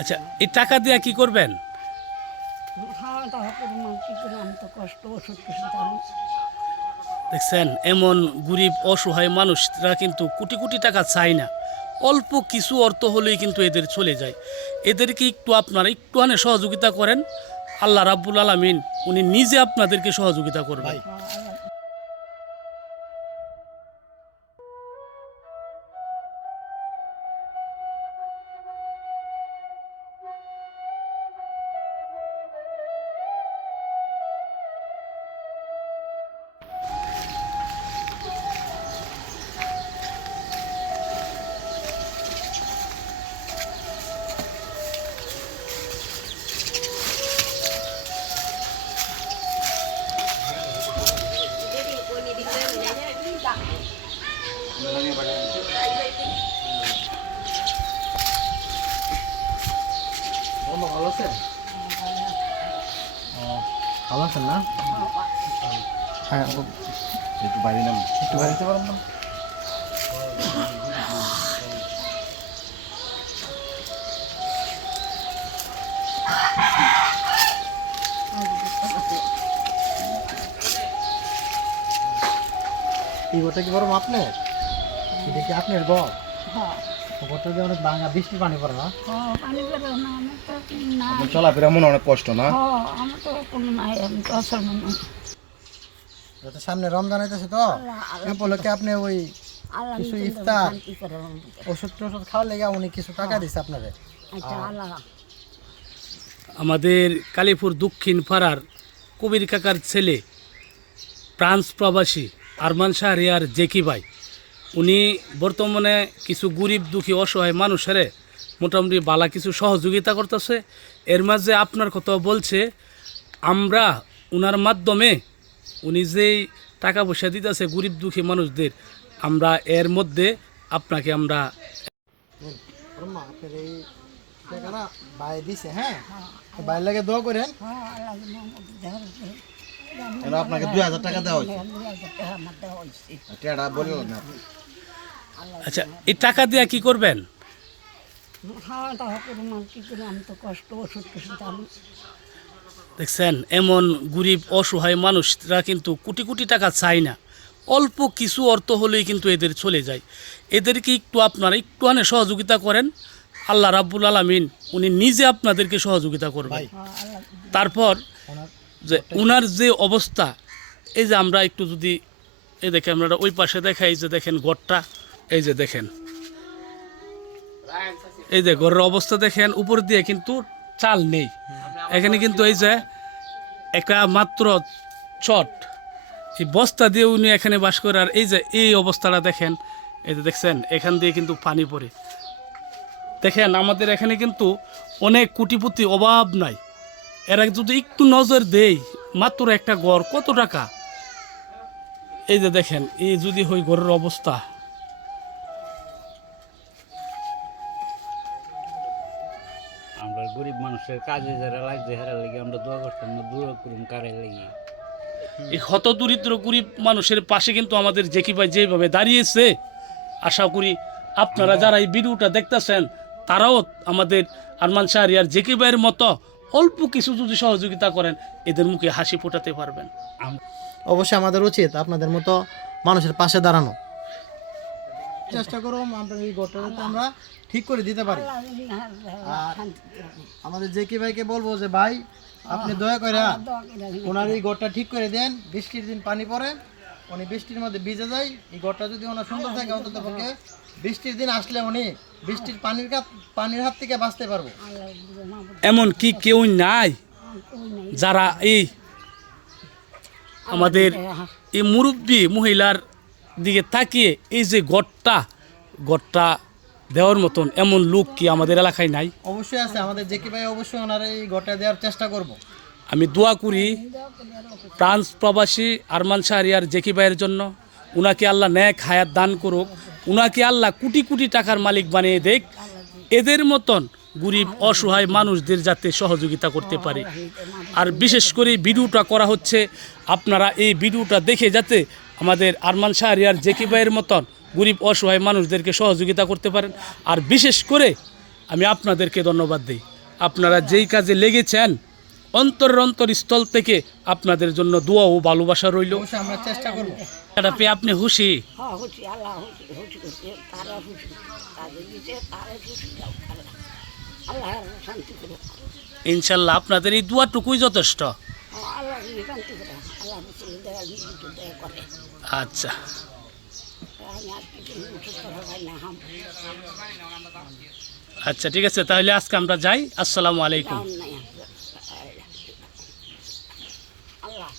আচ্ছা, এই টাকা দিয়ে কি করবেন? খাওয়া দাওয়া করবো, কি করে, আমি তো কষ্ট ওষুধ টষুধ আমি। দেখছেন, এমন গরিব অসহায় মানুষরা কিন্তু কোটি কোটি টাকা চায় না, অল্প কিছু অর্থ হলেই কিন্তু এদের চলে যায়। এদেরকে একটু আপনারা একটুখানি সহযোগিতা করেন, আল্লাহ রাব্বুল আলামিন উনি নিজে আপনাদেরকে সহযোগিতা করবেন। ভালো আছেন? ভালো আছেন না? হ্যাঁ, একটু বাইরে নাম, একটু বাইরে যেতে পারবেন না? এই ঘরটা কি বরং আপনার? এটা কি আপনার ঘর? ঘরটা দিয়ে অনেক ভাঙা, বৃষ্টি পানি পড়ে না? পানি বেরো না, আমার তো নাই। চলাফেরা মনে অনেক কষ্ট না? আমার তো কোনো নাই, আমি তো অসল মানুষ। তো সামনে রমজান আইতেছে তো এই উপলক্ষে আপনি ওই আল্লাহ কিছু নিশ্চিন্ত ইফতার শান্তি করে আমাকে। ওষুধ টষুধ খাওয়ার লেগে উনি কিছু টাকা দিচ্ছে আপনাদের। আচ্ছা, আল্লাহ আমাদের কালীপুর দক্ষিণ পাড়ার কবির কাকার ছেলে ফ্রান্স প্রবাসী আরমান শাহরিয়ার জেকি ভাই, উনি বর্তমানে কিছু গরিব দুঃখী অসহায় মানুষের মোটামুটি বালা কিছু সহযোগিতা করতেছে। এর মাঝে আপনার কথা বলছে, আমরা উনার মাধ্যমে উনি যেই টাকা পয়সা দিতেছে গরিব দুঃখী মানুষদের, আমরা এর মধ্যে আপনাকে আমরা আপনার এই টাকাটা বাইরে দিছে, হ্যাঁ, বাইরে লাগে দোয়া করেন। আপনাকে 2000 টাকা দেওয়া হয়েছে। টাকা বললেন না। আচ্ছা, এই টাকা দিয়ে কি করবেন? খাওয়া দাওয়া করবো, কি করে, আমি তো কষ্ট ওষুধ টষুধ আমি। দেখছেন, এমন গরিব অসহায় মানুষরা কিন্তু কোটি কোটি টাকা চায় না, অল্প কিছু অর্থ হলেই কিন্তু এদের চলে যায়। এদেরকে একটু আপনারা একটুখানি সহযোগিতা করেন, আল্লাহ রাব্বুল আলামিন উনি নিজে আপনাদেরকে সহযোগিতা করবেন। তারপর যে উনার যে অবস্থা, এই যে আমরা একটু যদি এই দেখে আমরা ওই পাশে দেখাই, এই যে দেখেন ঘরটা, এই যে দেখেন, এই যে ঘরের অবস্থা দেখেন, উপর দিয়ে কিন্তু চাল নেই। এখানে কিন্তু এই যে একটা মাত্র চট, এই বস্তা দিয়ে উনি এখানে বাস করে। আর এই যে এই অবস্থাটা দেখেন, এই যে দেখছেন এখান দিয়ে কিন্তু পানি পড়ে। দেখেন আমাদের এখানে কিন্তু অনেক কোটিপতি, অভাব নাই। এরা যদি একটু নজর দেয়, মাত্র একটা ঘর কত টাকা। এই যে দেখেন, এই যদি হয় ঘরের অবস্থা। আমরা গরিব মানুষের কাজে যারা লাগছে হেরা লেগে আমরা দোয়া করতাম না, দোয়া করুন কারে লেগে। এই হত দরিদ্র গরিব মানুষের পাশে কিন্তু আমাদের জেকি ভাই যেভাবে দাঁড়িয়েছে, আশা করি আপনারা যারা এই ভিডিওটা দেখতেছেন তারাও আমাদের আরমান শাহরিয়ার জেকি ভাইয়ের মতো অল্প কিছু যদি সহযোগিতা করেন, এদের মুখে হাসি ফোটাতে পারবেন। অবশ্যই আমাদের উচিত আপনাদের মতো মানুষের পাশে দাঁড়ানো। চেষ্টা করব আমরা এই ঘটনাটা আমরা ঠিক করে দিতে পারি। আর আমাদের জেকি ভাইকে বলবো যে ভাই আপনি দয়া করে ওনার এই ঘরটা ঠিক করে দেন। বৃষ্টির দিন পানি পড়ে, উনি বৃষ্টির মধ্যে ভিজে যায়। এই ঘরটা যদি ওনার সুন্দর থাকে, অন্তত পক্ষে বৃষ্টির দিন আসলে উনি বৃষ্টির পানির হাত থেকে বাঁচতে পারবো। এমন কি কেউ নাই যারা এই আমাদের এই মুরব্বী মহিলার দিকে তাকিয়ে এই যে গড়টা দেওয়ার মতন এমন লোক কি আমাদের এলাকায় নাই? অবশ্যই আছে, আমাদের জেকি ভাই অবশ্যই ওনার এই ঘরটা দেওয়ার চেষ্টা করব। আমি দোয়া করি ফ্রান্স প্রবাসী আরমান শাহরিয়ার জেকি ভাইয়ের জন্য, উনাকে আল্লাহ নেক হায়াত দান করুক, উনাকে আল্লাহ কোটি কোটি টাকার মালিক বানিয়ে দেখ, এদের মতন গরিব অসহায় মানুষদের যাতে সহযোগিতা করতে পারে। আর বিশেষ করে ভিডিওটা করা হচ্ছে, আপনারা এই ভিডিওটা দেখে যাতে আমাদের আরমান শাহরিয়ার জেকি ভাইয়ের মতন গরিব অসহায় মানুষদেরকে সহযোগিতা করতে পারেন। আর বিশেষ করে আমি আপনাদেরকে ধন্যবাদ দিই। আপনারা যেই কাজে লেগেছেন অন্তরস্থল থেকে আপনাদের জন্য দোয়া ও ভালোবাসা রইল। অবশ্যই আমরা চেষ্টা করব। এটা পেয়ে আপনি খুশি? হ্যাঁ খুশি, আল্লাহ খুশি খুশি করছে, তারা খুশি, তাদের দিতে তারা খুশি দাও আল্লাহ, আল্লাহ শান্তি করে। ইনশাল্লাহ আপনাদের এই দোয়াটুকুই যথেষ্ট। আল্লাহ শান্তি করে, আল্লাহ ছেলে দেয় কিছু দেয় করে। আচ্ছা আমি আর কিছু সুস্থ হয় না হাম আচ্ছা ঠিক আছে, তাহলে আজকে আমরা যাই। আসসালামু আলাইকুম। নাই আল্লাহ